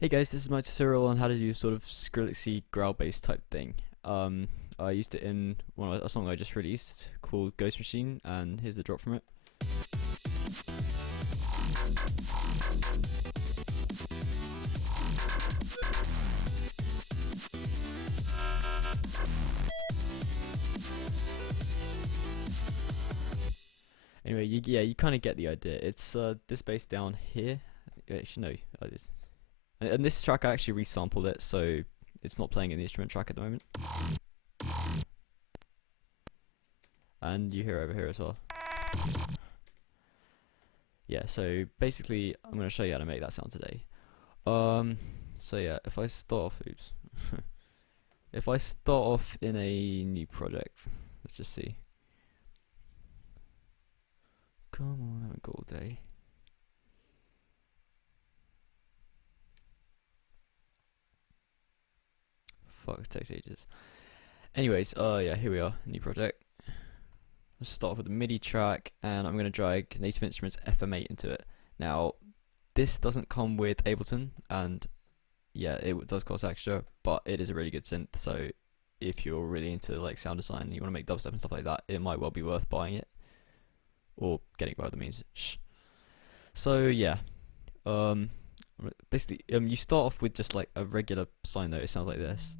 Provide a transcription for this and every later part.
Hey guys, this is my tutorial on how to do sort of Skrillex-y growl bass type thing. I used it in a song I just released called Ghost Machine, and here's the drop from it. Anyway, you kind of get the idea. It's this bass down here. Actually, no, this. And this track I actually resampled it, so it's not playing in the instrument track at the moment. And you hear over here as well. Yeah, so basically I'm going to show you how to make that sound today. So yeah, if I start off, if I start off in a new project, let's just see. Come on, have a good all day. Fuck, it takes ages. Anyways, yeah, here we are, new project. Let's start off with the MIDI track, and I'm going to drag Native Instruments FM8 into it. Now, this doesn't come with Ableton, and yeah, it does cost extra, but it is a really good synth, so if you're really into like sound design and you want to make dubstep and stuff like that, it might well be worth buying it. Or getting it by other means. Shh. So yeah, basically, you start off with just like a regular sine note. It sounds like this.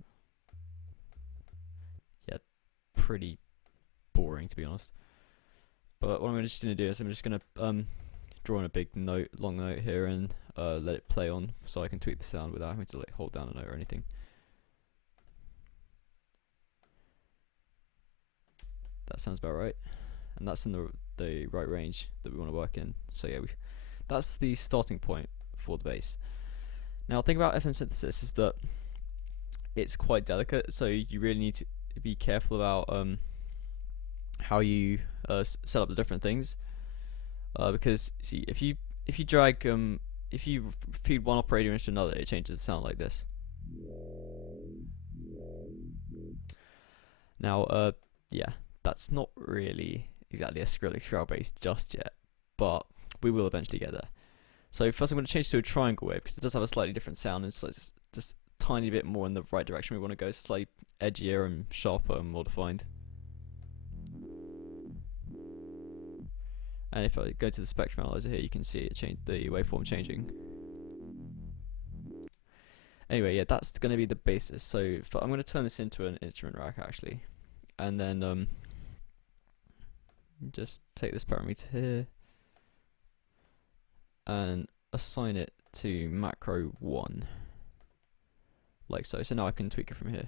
Yeah, pretty boring to be honest. But what I'm just gonna do is I'm just gonna draw in a big note, long note here, and let it play on, so I can tweak the sound without having to like hold down a note or anything. That sounds about right, and that's in the right range that we want to work in. So yeah, that's the starting point for the bass. Now, the thing about FM synthesis is that it's quite delicate, so you really need to be careful about how you set up the different things. Because see, if you drag if you feed one operator into another, it changes the sound like this. Now, yeah, that's not really exactly a Skrillex growl bass just yet, but we will eventually get there. So first I'm going to change to a triangle wave because it does have a slightly different sound, and so it's just a tiny bit more in the right direction we want to go. It's slightly edgier and sharper and more defined. And if I go to the spectrum analyzer here, you can see it change the waveform changing. Anyway, yeah, that's going to be the basis. So I'm going to turn this into an instrument rack actually, and then just take this parameter here and assign it to macro 1, like so. So now I can tweak it from here.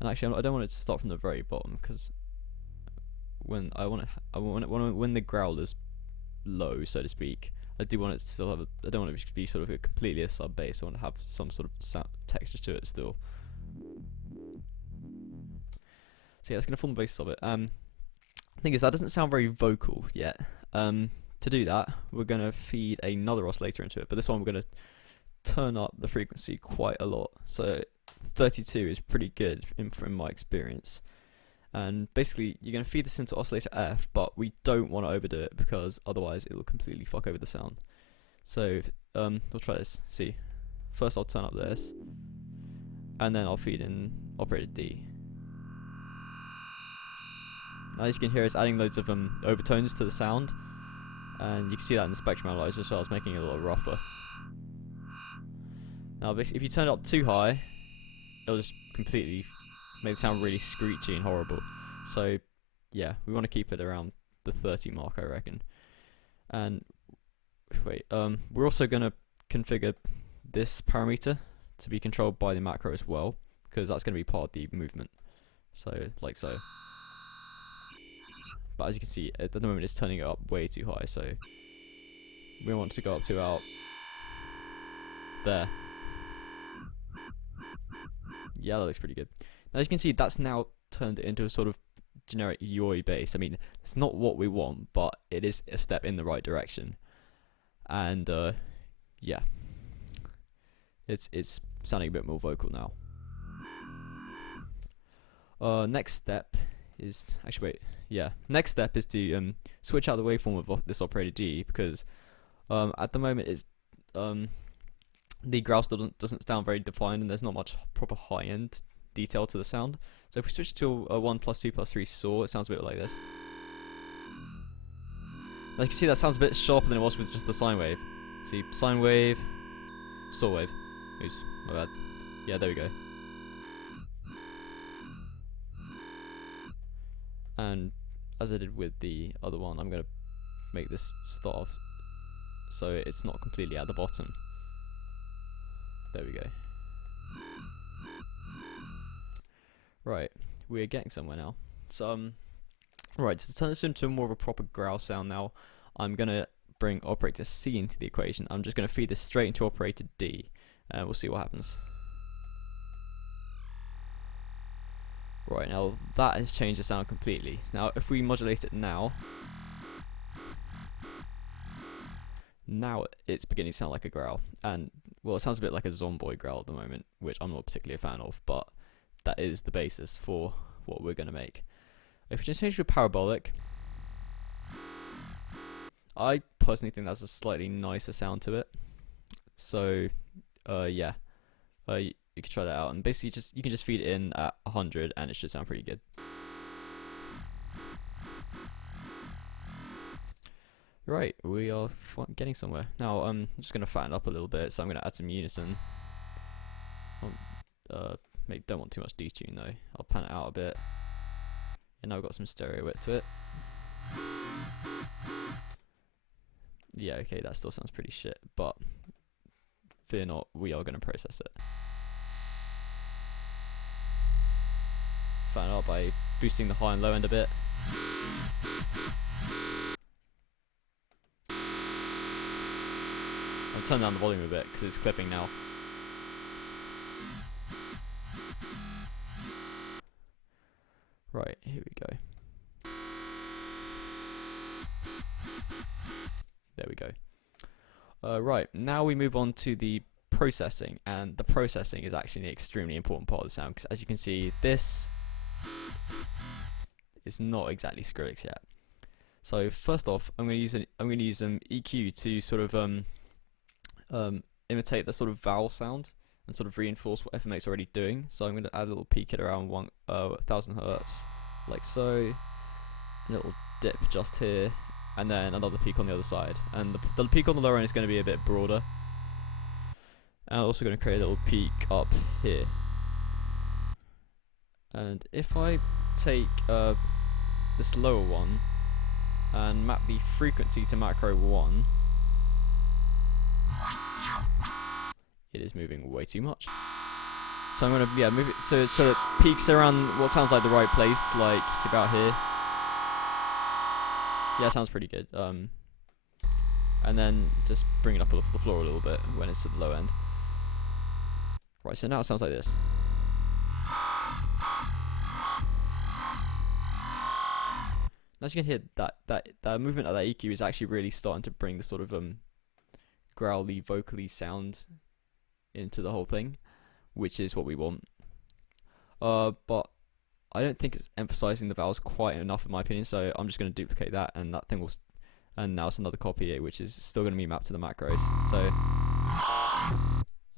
And actually, I don't want it to start from the very bottom, because when when the growl is low, so to speak, I do want it to still have I don't want it to be sort of completely a sub bass. I want to have some sort of sound texture to it still. So yeah, that's going to form the basis of it. Thing is, that doesn't sound very vocal yet. To do that, we're going to feed another oscillator into it, but this one we're going to turn up the frequency quite a lot. So 32 is pretty good from my experience. And basically, you're going to feed this into oscillator F, but we don't want to overdo it because otherwise it will completely fuck over the sound. So we'll try this. See, first I'll turn up this, and then I'll feed in operator D. Now, as you can hear, it's adding loads of overtones to the sound, and you can see that in the spectrum analyzer as well. It's making it a little rougher. Now, basically, if you turn it up too high, it'll just completely make it sound really screechy and horrible. So, yeah, we want to keep it around the 30 mark, I reckon. And wait, we're also going to configure this parameter to be controlled by the macro as well, because that's going to be part of the movement. So, like so. But as you can see, at the moment it's turning it up way too high, so we want to go up to about there. Yeah, that looks pretty good. Now, as you can see, that's now turned it into a sort of generic yoi bass. I mean, it's not what we want, but it is a step in the right direction. And yeah, it's sounding a bit more vocal now. Next step is next step is to switch out the waveform of this operator D, because At the moment, it's the growl still doesn't sound very defined, and there's not much proper high-end detail to the sound. So if we switch to a 1+2+3 saw, it sounds a bit like this. Now you can see that sounds a bit sharper than it was with just the sine wave. See, sine wave, saw wave. Oops, my bad. Yeah, there we go. And as I did with the other one, I'm gonna make this start off so it's not completely at the bottom. There we go. Right, we're getting somewhere now. So, right, to turn this into more of a proper growl sound now, I'm gonna bring operator C into the equation. I'm just gonna feed this straight into operator D. We'll see what happens. Right, now that has changed the sound completely. Now, if we modulate it now it's beginning to sound like a growl. And, well, it sounds a bit like a Zomboid growl at the moment, which I'm not particularly a fan of, but that is the basis for what we're going to make. If we just change to parabolic, I personally think that's a slightly nicer sound to it. So, yeah, you can try that out, and basically you can just feed it in at 100, and it should sound pretty good. Right, we are getting somewhere. Now, I'm just going to fatten up a little bit, so I'm going to add some Unison. Don't want too much detune though. I'll pan it out a bit. And now I've got some stereo width to it. Yeah, okay, that still sounds pretty shit, but fear not, we are going to process it. Fatten it up by boosting the high and low end a bit. I'll turn down the volume a bit because it's clipping now. Right, here we go. There we go. Right, now we move on to the processing, and the processing is actually an extremely important part of the sound, because as you can see, this is not exactly Skrillex yet. So first off, I'm going to use an EQ to sort of imitate the sort of vowel sound and sort of reinforce what FM8's already doing. So I'm going to add a little peak at around 1000 Hertz, like so, a little dip just here, and then another peak on the other side. And the peak on the lower end is going to be a bit broader. And I'm also going to create a little peak up here. And if I take this lower one and map the frequency to macro 1, it is moving way too much. So I'm gonna move it so it peaks around what sounds like the right place, like about here. Yeah, it sounds pretty good. And then just bring it up off the floor a little bit when it's at the low end. Right, so now it sounds like this. As you can hear, that movement of that EQ is actually really starting to bring the sort of growly, vocally sound into the whole thing, which is what we want. But I don't think it's emphasizing the vowels quite enough in my opinion, so I'm just going to duplicate that, and that thing will and now it's another copy which is still going to be mapped to the macros. So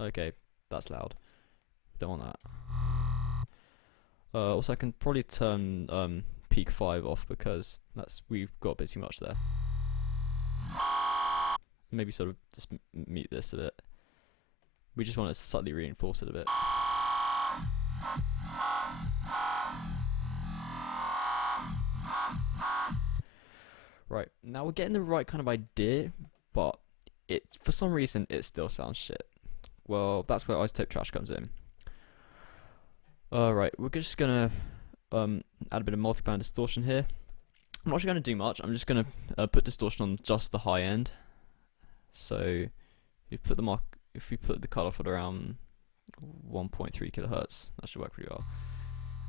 okay, that's loud, don't want that. Also I can probably turn peak 5 off, because we've got a bit too much there. Maybe sort of just mute this a bit. We just want to subtly reinforce it a bit. Right, now we're getting the right kind of idea, but for some reason it still sounds shit. Well, that's where isotope trash comes in. Right, we're just gonna add a bit of multiband distortion here. I'm not actually gonna do much. I'm just gonna put distortion on just the high end. So if we put the cutoff at around 1.3 kilohertz, that should work pretty well.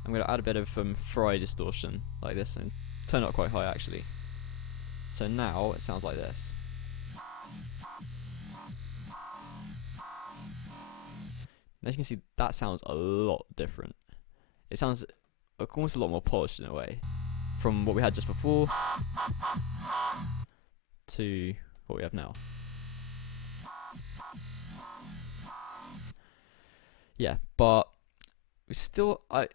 I'm going to add a bit of fry distortion like this and turn it up quite high actually. So now it sounds like this. As you can see, that sounds a lot different. It sounds almost a lot more polished in a way, from what we had just before to what we have now. Yeah, but we still, I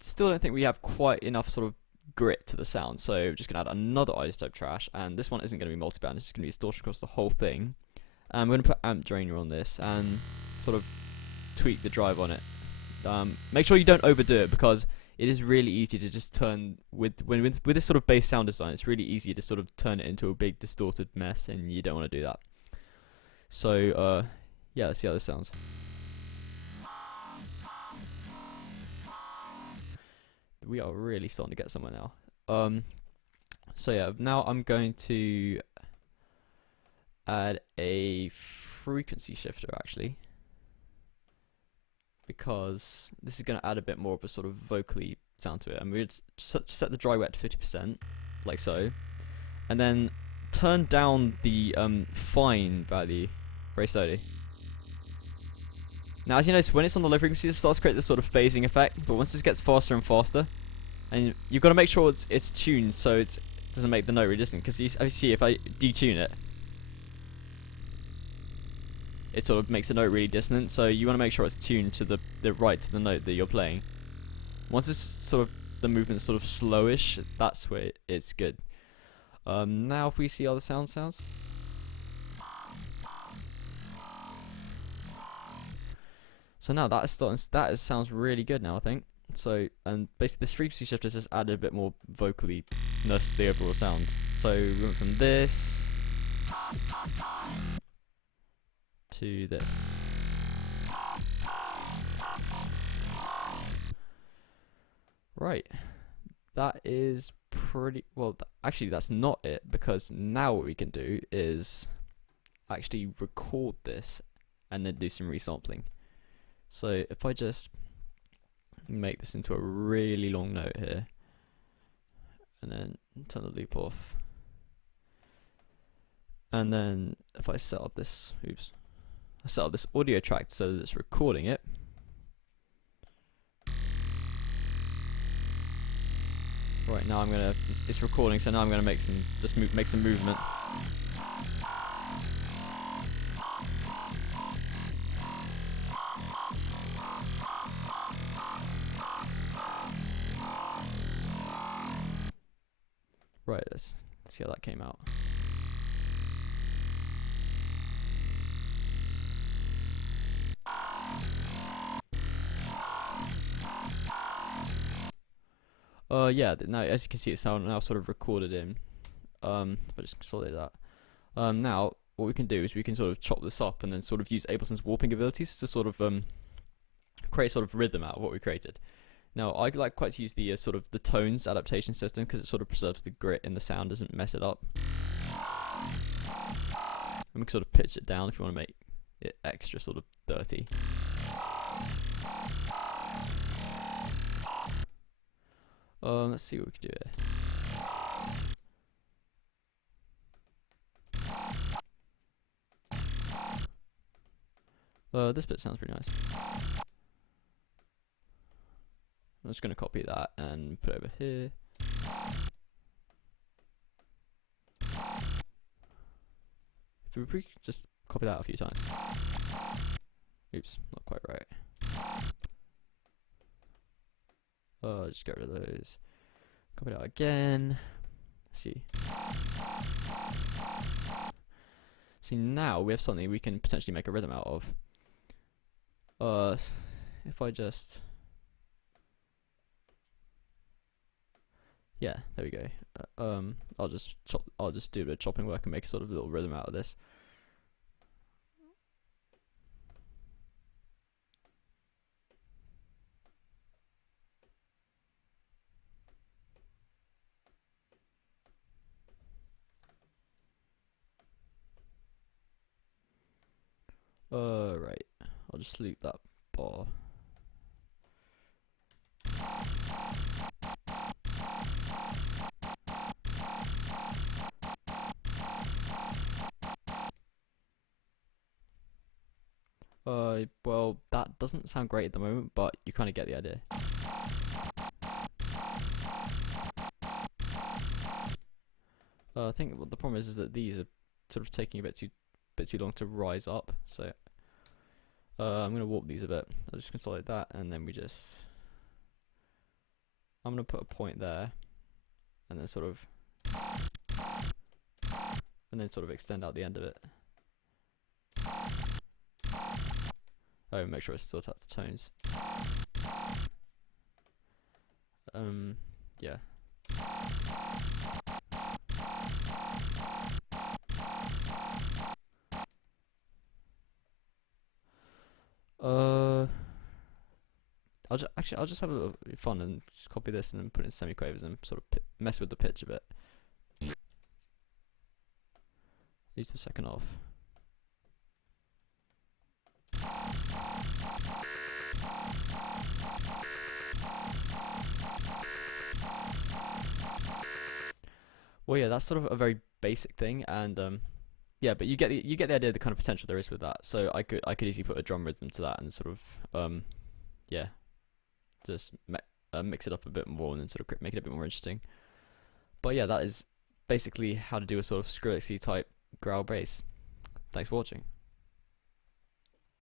still don't think we have quite enough sort of grit to the sound. So we're just gonna add another isotope trash, and this one isn't gonna be multiband. It's just gonna be distortion across the whole thing. And we're gonna put amp drainer on this and sort of tweak the drive on it. Make sure you don't overdo it, because it is really easy to just turn with this sort of bass sound design. It's really easy to sort of turn it into a big distorted mess, and you don't want to do that. So yeah, let's see how this sounds. We are really starting to get somewhere now. So yeah, now I'm going to add a frequency shifter actually, because this is going to add a bit more of a sort of vocally sound to it. And we'd set the dry wet to 50%, like so, and then turn down the fine value very slowly. Now, as you notice, when it's on the low frequency, it starts to create this sort of phasing effect, but once this gets faster and faster, and you've got to make sure it's tuned so it doesn't make the note really distant, because you see if I detune it, it sort of makes the note really dissonant, so you want to make sure it's tuned to the right to the note that you're playing. Once it's sort of, the movement's sort of slowish, that's where it's good. Now if we see how the sound sounds. So now that is starting, sounds really good now, I think. So, and basically this frequency shifter has just added a bit more vocally-ness to the overall sound. So we went from this to this. Right, that is pretty well. Actually, that's not it, because now what we can do is actually record this and then do some resampling. So if I just make this into a really long note here, and then turn the loop off, and then if I set up this, I set up this audio track so that it's recording it. Right, now it's recording, so now I'm gonna make some, make some movement. Right, let's see how that came out. Yeah, now as you can see, it's now sort of recorded in. If I just consolidate that. Now what we can do is we can sort of chop this up and then sort of use Ableton's warping abilities to sort of create sort of rhythm out of what we created. Now I like quite to use the sort of the tones adaptation system, because it sort of preserves the grit in the sound, doesn't mess it up. And we can sort of pitch it down if you want to make it extra sort of dirty. Let's see what we can do here. This bit sounds pretty nice. I'm just going to copy that and put it over here. If we just copy that a few times. Oops, not quite right. Just get rid of those. Copy it out again. Let's see. See, now we have something we can potentially make a rhythm out of. If I just, yeah, there we go. I'll just do a bit of chopping work and make a sort of little rhythm out of this. Right. I'll just loop that bar. Well, that doesn't sound great at the moment, but you kind of get the idea. I think what the problem is that these are sort of taking a bit too bit too long to rise up. So I'm gonna warp these a bit. I'll just consolidate that, and then I'm gonna put a point there, and then sort of extend out the end of it. Oh, make sure it's still at the tones. Yeah. I'll just have a little fun and just copy this and then put it in semiquavers and sort of mess with the pitch a bit. Use the second half. Well, yeah, that's sort of a very basic thing, and yeah, but you get the idea of the kind of potential there is with that. So I could easily put a drum rhythm to that and sort of yeah, just mix it up a bit more and then sort of make it a bit more interesting. But yeah, that is basically how to do a sort of Skrillex-y type growl bass. Thanks for watching.